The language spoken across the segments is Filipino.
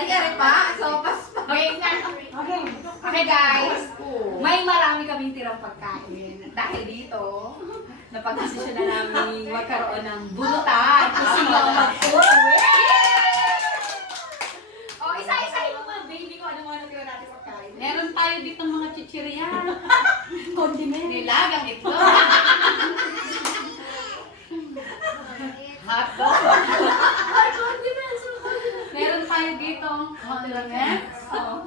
Ay, ari pa. Sopas pa. Okay, Okay. okay guys. May marami kaming tirang pagkain. Dahil dito, napag-desisyon na namin magkaroon ng bunutan. Kung sino ang mag-uwi. O, isa-isahin mo mga baby ko ano mga natira natin pagkain. Meron tayo dito mga chichirya. Condiment. Nilagang ito. Hotdog. Meron Oh.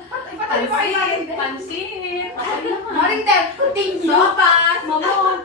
Pansit. Morning del. Kuting sopas. Mamon.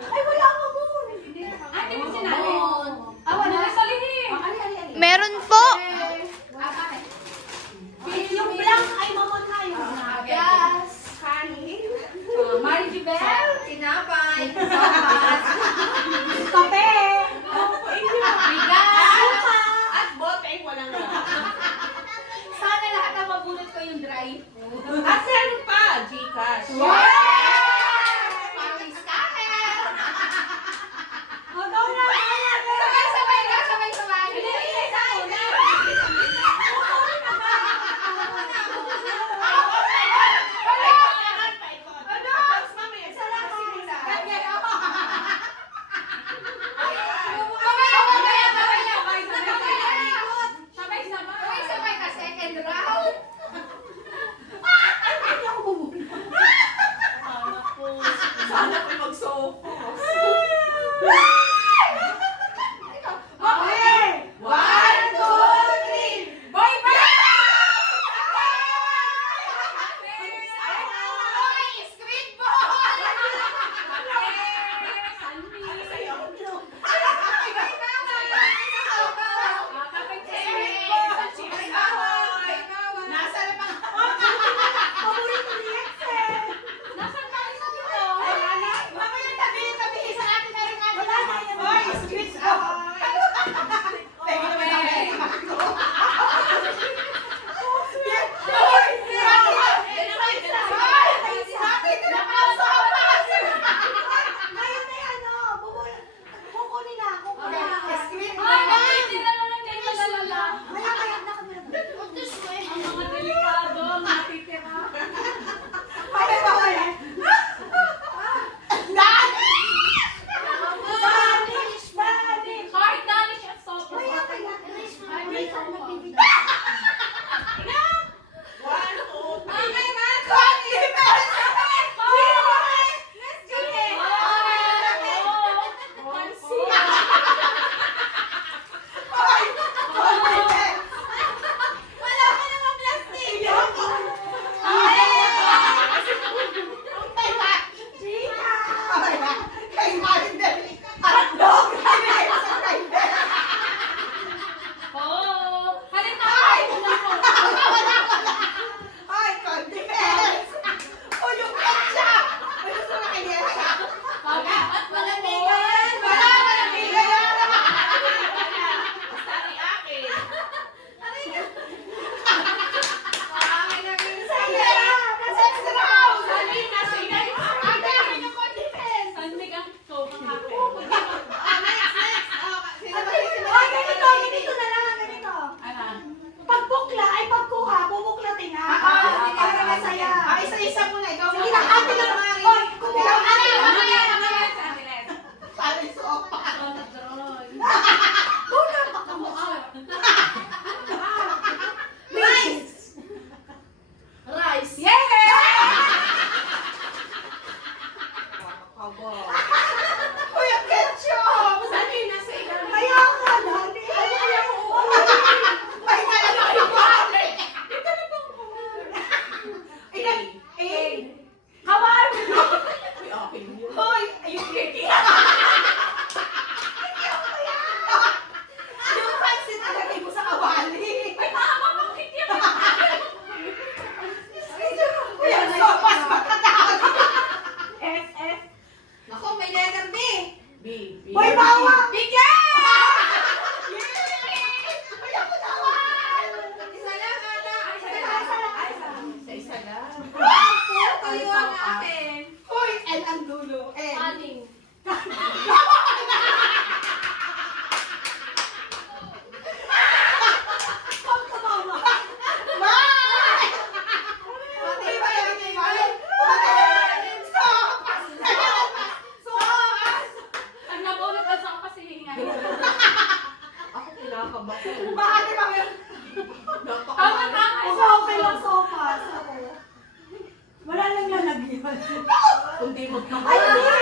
Ay,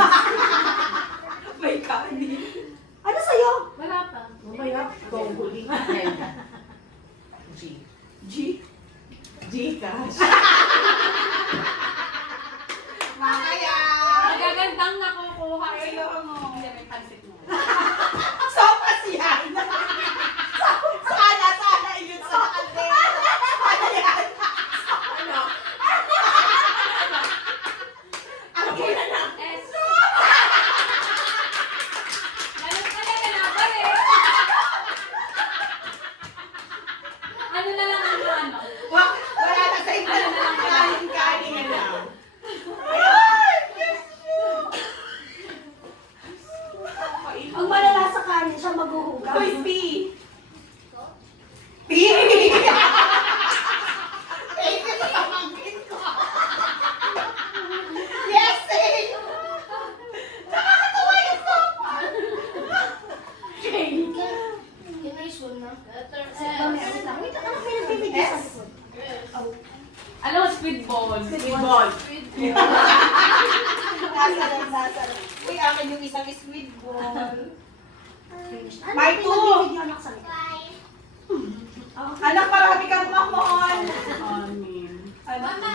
哈哈哈没搞你。Wala na sa inyo. Ano is with ball. May two. Anak, marami kang mamon. Amin. Mama,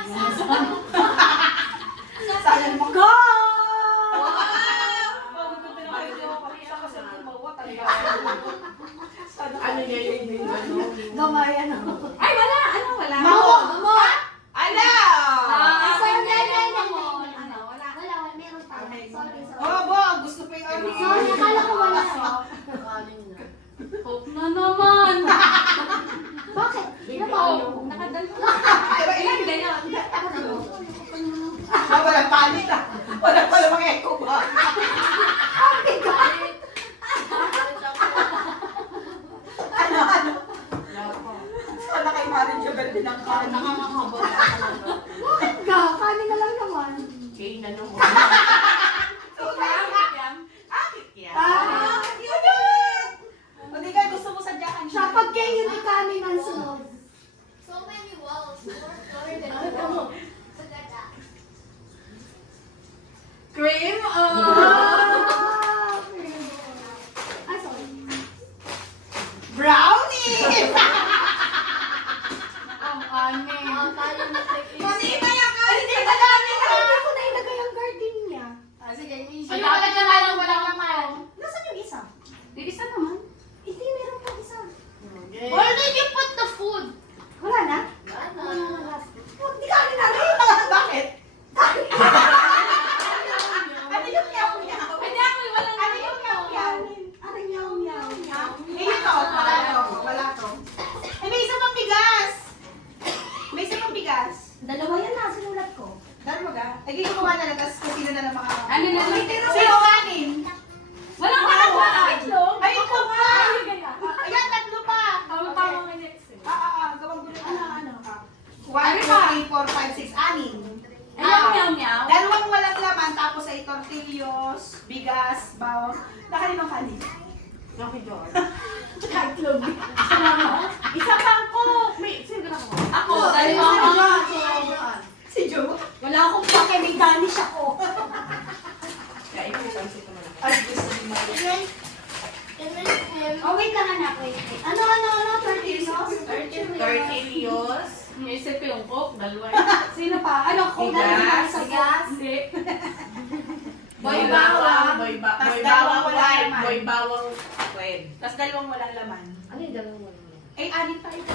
Sayang mo. Go! Ano niya yung Gamaya na. の方 Lagi ko kumain na lang, tapos kung sino na lang makakain. Ano na lang? Pero sino kanin? Walang kakakuha ng itlog. Ay, ito pa! Ayan, tatlo pa! Tawang tawang nga next eh. Ah, ah, ah. Gawang gulo. Ano, ano? 1, 2, 3, 4, 5, 6, anin. Meow, meow, meow. Dalawang walang laman, tapos ay tortillos, bigas, bawang. Nakalimang kanin. Lucky George. Tsaka itlog. Salamat. Isa pa ako. May, sino na ako? Ako, dahil ako. Si Joe. Wala akong pake, may danish ako. Kaya ikaw pansin naman. Ay, gusto mo. Oh, wait lang anak, wait, wait. Ano, ano, ano, tortillos? Tortillos. Naisip ko yung coke, dalawa. Sino pa? Ano, coke na lang sa gas? Hindi. Boy bawang. Boy bawang. Boy bawang wala laman. Boy bawang bread. Tapos dalawang wala laman. Ano yung dalawang wala laman? Eh, alit pa ito.